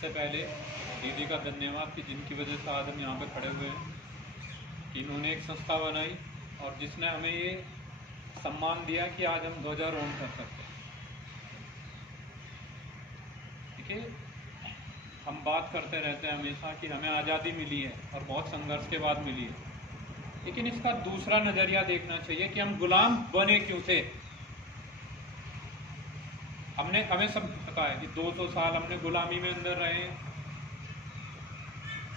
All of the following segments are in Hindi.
सबसे पहले दीदी का धन्यवाद कि जिनकी वजह से आज हम यहाँ पे खड़े हुए हैं, कि इन्होंने एक संस्था बनाई और जिसने हमें ये सम्मान दिया कि आज हम ध्वजारोहण कर सकते हैं। ठीक है, हम बात करते रहते हैं हमेशा कि हमें आज़ादी मिली है और बहुत संघर्ष के बाद मिली है, लेकिन इसका दूसरा नज़रिया देखना चाहिए कि हम गुलाम बने क्यों थे। हमें सब पता है कि 200 साल हमने गुलामी में अंदर रहे,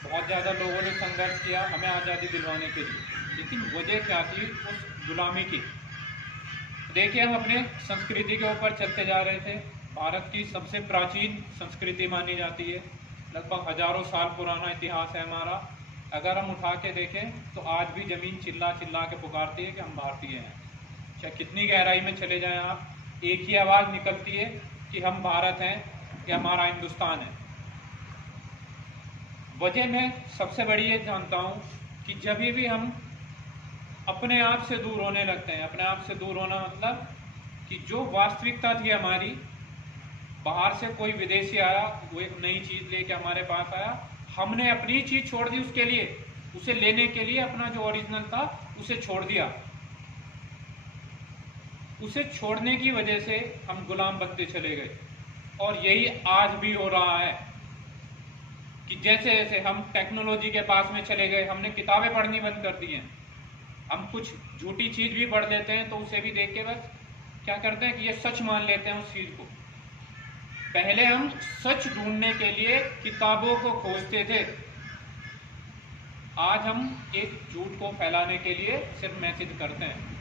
बहुत ज़्यादा लोगों ने संघर्ष किया हमें आज़ादी दिलवाने के लिए, लेकिन वजह क्या थी उस गुलामी की। देखिए, हम अपने संस्कृति के ऊपर चलते जा रहे थे। भारत की सबसे प्राचीन संस्कृति मानी जाती है, लगभग हजारों साल पुराना इतिहास है हमारा। अगर हम उठा के देखें तो आज भी ज़मीन चिल्ला चिल्ला के पुकारती है कि हम भारतीय हैं। चाहे कितनी गहराई में चले जाएं आप, एक ही आवाज़ निकलती है कि हम भारत हैं, कि हमारा हिंदुस्तान है। वजह मैं सबसे बड़ी ये जानता हूँ कि जब भी हम अपने आप से दूर होने लगते हैं, अपने आप से दूर होना मतलब कि जो वास्तविकता थी हमारी, बाहर से कोई विदेशी आया, वो एक नई चीज़ लेके हमारे पास आया, हमने अपनी चीज़ छोड़ दी उसके लिए, उसे लेने के लिए अपना जो ओरिजिनल था उसे छोड़ दिया। उसे छोड़ने की वजह से हम गुलाम बनते चले गए। और यही आज भी हो रहा है कि जैसे जैसे हम टेक्नोलॉजी के पास में चले गए, हमने किताबें पढ़नी बंद कर दी हैं। हम कुछ झूठी चीज़ भी पढ़ लेते हैं तो उसे भी देख के बस क्या करते हैं कि ये सच मान लेते हैं उस चीज़ को। पहले हम सच ढूंढने के लिए किताबों को खोजते थे, आज हम एक झूठ को फैलाने के लिए सिर्फ मैसेज करते हैं।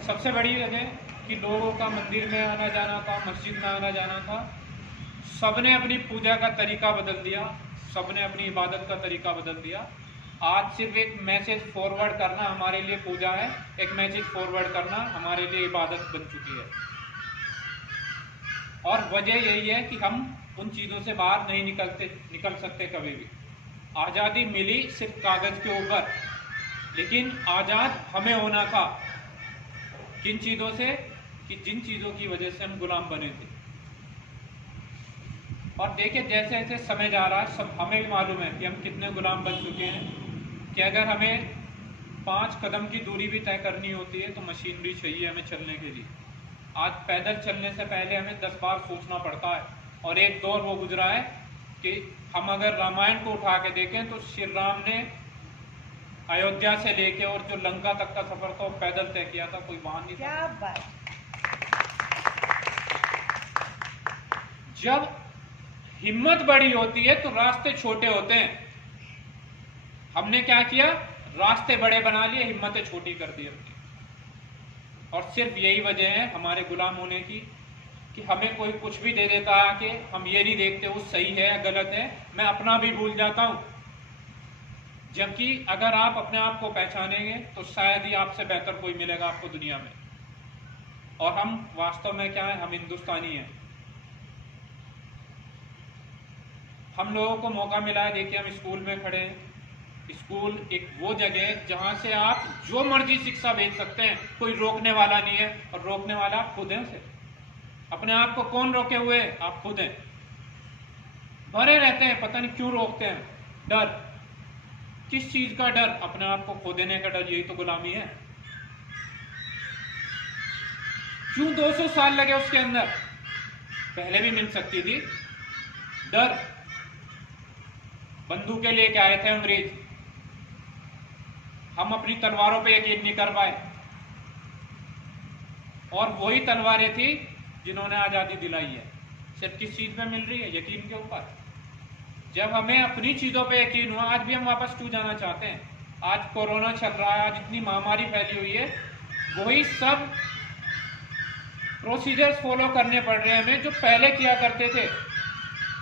सबसे बड़ी वजह कि लोगों का मंदिर में आना जाना था, मस्जिद में आना जाना था, सबने अपनी पूजा का तरीका बदल दिया, सबने अपनी इबादत का तरीका बदल दिया। आज सिर्फ एक मैसेज फॉरवर्ड करना हमारे लिए पूजा है, एक मैसेज फॉरवर्ड करना हमारे लिए इबादत बन चुकी है। और वजह यही है कि हम उन चीज़ों से बाहर नहीं निकल सकते कभी भी। आज़ादी मिली सिर्फ कागज़ के ऊपर, लेकिन आज़ाद हमें होना था किन चीज़ों से, कि जिन चीज़ों की वजह से हम गुलाम बने थे। और देखिए, जैसे जैसे समय जा रहा है सब हमें भी मालूम है कि हम कितने गुलाम बन चुके हैं, कि अगर हमें 5 कदम की दूरी भी तय करनी होती है तो मशीनरी चाहिए हमें चलने के लिए। आज पैदल चलने से पहले हमें 10 बार सोचना पड़ता है। और एक दौर वो गुजरा है कि हम अगर रामायण को उठा के देखें तो श्री राम ने अयोध्या से लेके और जो लंका तक का सफर था वो पैदल तय किया था, कोई वाहन नहीं था। क्या बात। जब हिम्मत बड़ी होती है तो रास्ते छोटे होते हैं। हमने क्या किया, रास्ते बड़े बना लिए, हिम्मतें छोटी कर दी अपनी। और सिर्फ यही वजह है हमारे गुलाम होने की कि हमें कोई कुछ भी दे देता है कि हम ये नहीं देखते वो सही है या गलत है, मैं अपना भी भूल जाता हूं। जबकि अगर आप अपने आप को पहचानेंगे तो शायद ही आपसे बेहतर कोई मिलेगा आपको दुनिया में। और हम वास्तव में क्या है, हम हिंदुस्तानी हैं। हम लोगों को मौका मिला है, देखिए हम स्कूल में खड़े हैं। स्कूल एक वो जगह है जहां से आप जो मर्जी शिक्षा भेज सकते हैं, कोई रोकने वाला नहीं है। और रोकने वाला आप खुद हैं। उसे अपने आप को कौन रोके हुए, आप खुद हैं। भरे रहते हैं, पता नहीं क्यों रोकते हैं। डर, किस चीज का डर? अपने आप को खो देने का डर। यही तो गुलामी है। क्यों 200 साल लगे उसके अंदर? पहले भी मिल सकती थी। डर, बंदूकें लेके आए थे अंग्रेज, हम अपनी तलवारों पे यकीन नहीं कर पाए। और वही तलवारें थी जिन्होंने आजादी दिलाई है। सिर्फ किस चीज पे मिल रही है? यकीन के ऊपर। जब हमें अपनी चीजों पे यकीन हुआ, आज भी हम वापस क्यों जाना चाहते हैं? आज कोरोना चल रहा है, आज इतनी महामारी फैली हुई है, वही सब प्रोसीजर्स फॉलो करने पड़ रहे हैं हमें जो पहले किया करते थे।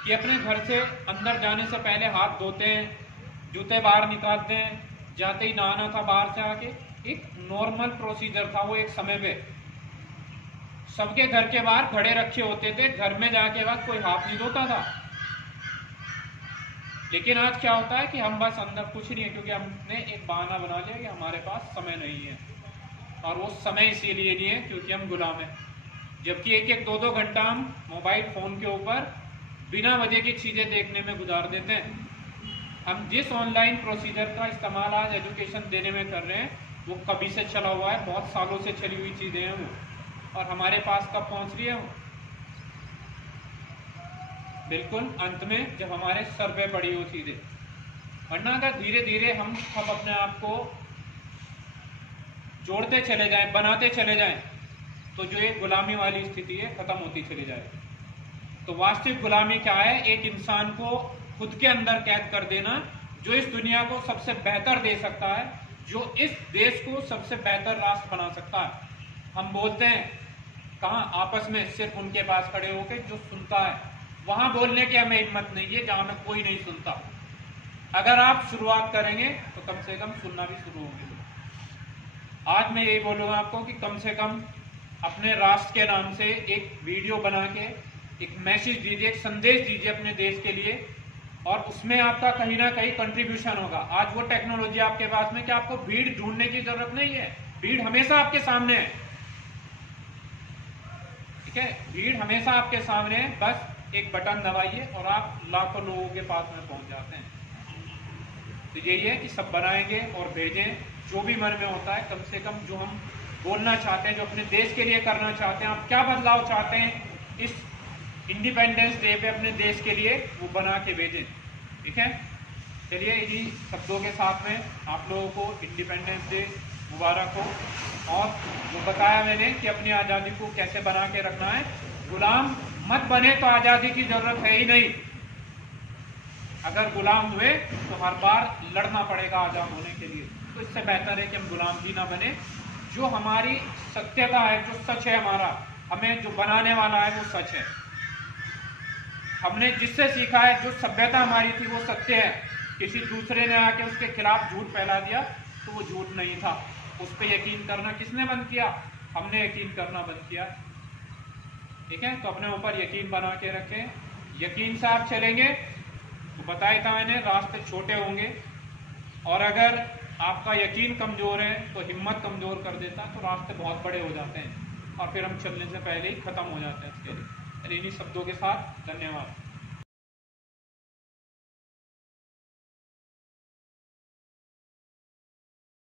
कि अपने घर से अंदर जाने से पहले हाथ धोते हैं, जूते बाहर निकालते हैं, जाते ही नहाना था बाहर से आके, एक नॉर्मल प्रोसीजर था वो। एक समय पे सबके घर के बाहर घड़े रखे होते थे, घर में जाके बाद कोई हाथ नहीं धोता था। लेकिन आज क्या होता है कि हम बस अंदर कुछ नहीं है, क्योंकि हमने एक बहाना बना लिया कि हमारे पास समय नहीं है। और वो समय इसीलिए नहीं है क्योंकि हम गुलाम हैं। जबकि 1-1, 2-2 घंटा हम मोबाइल फोन के ऊपर बिना वजह की चीज़ें देखने में गुजार देते हैं। हम जिस ऑनलाइन प्रोसीजर का इस्तेमाल आज एजुकेशन देने में कर रहे हैं वो कभी से चला हुआ है, बहुत सालों से चली हुई चीज़ें हैं वो, और हमारे पास कब पहुंच रही है वो? बिल्कुल अंत में, जब हमारे सर पे पड़ी हो चीज़ें। वरना अगर धीरे धीरे हम सब अपने आप को जोड़ते चले जाएं, बनाते चले जाएं, तो जो एक गुलामी वाली स्थिति है खत्म होती चली जाएगी। तो वास्तविक गुलामी क्या है? एक इंसान को खुद के अंदर कैद कर देना, जो इस दुनिया को सबसे बेहतर दे सकता है, जो इस देश को सबसे बेहतर राष्ट्र बना सकता है। हम बोलते हैं कहाँ? आपस में, सिर्फ उनके पास खड़े होकर जो सुनता है, वहां बोलने की हमें हिम्मत नहीं है जहां में कोई नहीं सुनता। अगर आप शुरुआत करेंगे तो कम से कम सुनना भी शुरू होंगे। आज मैं यही बोलूंगा आपको कि कम से कम अपने राष्ट्र के नाम से एक वीडियो बना के एक मैसेज दीजिए, एक संदेश दीजिए अपने देश के लिए, और उसमें आपका कहीं ना कहीं कंट्रीब्यूशन होगा। आज वो टेक्नोलॉजी आपके पास में कि आपको भीड़ ढूंढने की जरूरत नहीं है, भीड़ हमेशा आपके सामने है। ठीक है, भीड़ हमेशा आपके सामने है, बस एक बटन दबाइए और आप लाखों लोगों के पास में पहुंच जाते हैं। तो यही है कि सब बनाएंगे और भेजें जो भी मन में होता है, कम से कम जो हम बोलना चाहते हैं, जो अपने देश के लिए करना चाहते हैं, आप क्या बदलाव चाहते हैं इस इंडिपेंडेंस डे पे अपने देश के लिए, वो बना के भेजें। ठीक है, चलिए इन्हीं शब्दों के साथ में आप लोगों को इंडिपेंडेंस डे मुबारक हो। और जो बताया मैंने कि अपनी आज़ादी को कैसे बना के रखना है, गुलाम मत बने तो आज़ादी की जरूरत है ही नहीं। अगर गुलाम हुए तो हर बार लड़ना पड़ेगा आज़ाद होने के लिए। तो इससे बेहतर है कि हम गुलाम ही ना बने। जो हमारी सत्यता है, जो सच है हमारा, हमें जो बनाने वाला है वो सच है। हमने जिससे सीखा है, जो सभ्यता हमारी थी वो सत्य है। किसी दूसरे ने आके उसके खिलाफ झूठ फैला दिया तो वो झूठ नहीं था। उस पर यकीन करना किसने बंद किया? हमने यकीन करना बंद किया। ठीक है, तो अपने ऊपर यकीन बना के रखें। यकीन से आप चलेंगे तो बताया था मैंने, रास्ते छोटे होंगे, और अगर आपका यकीन कमजोर है तो हिम्मत कमजोर कर देता, तो रास्ते बहुत बड़े हो जाते हैं और फिर हम चलने से पहले ही खत्म हो जाते हैं। इसके लिए इन्हीं शब्दों के साथ धन्यवाद।